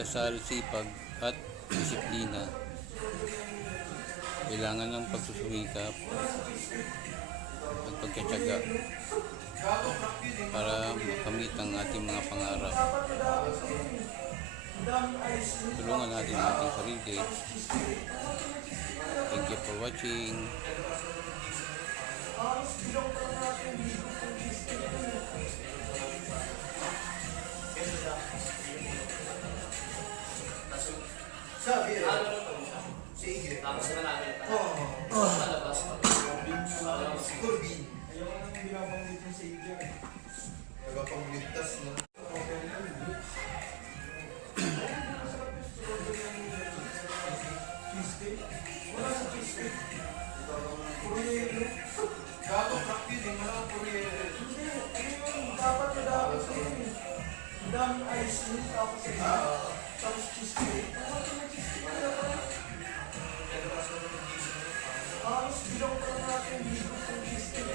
pagdasal, sipag at disiplina. Kailangan ng pagsusumikap at pagtsatsaga para makamit ang ating mga pangarap. Tulungan natin ang ating sarili. Thank you for watching. Sabi sige. Tapos na natin. Malabas pa. Corbin. Ayaw nga nang binabanggit yung Savior. Nagpapagligtas, no? Cheesecake? Wala sa cheesecake. Puriyero. Gago, practice, hindi mo lang puriyero. Hindi. Ano yun? Dapat na dapat sa yun eh. Ang daming ice cream tapos tapos cheesecake. Ano ito may cheesecake? Ano dapat? Halos bilang pa natin dito sa cheesecake.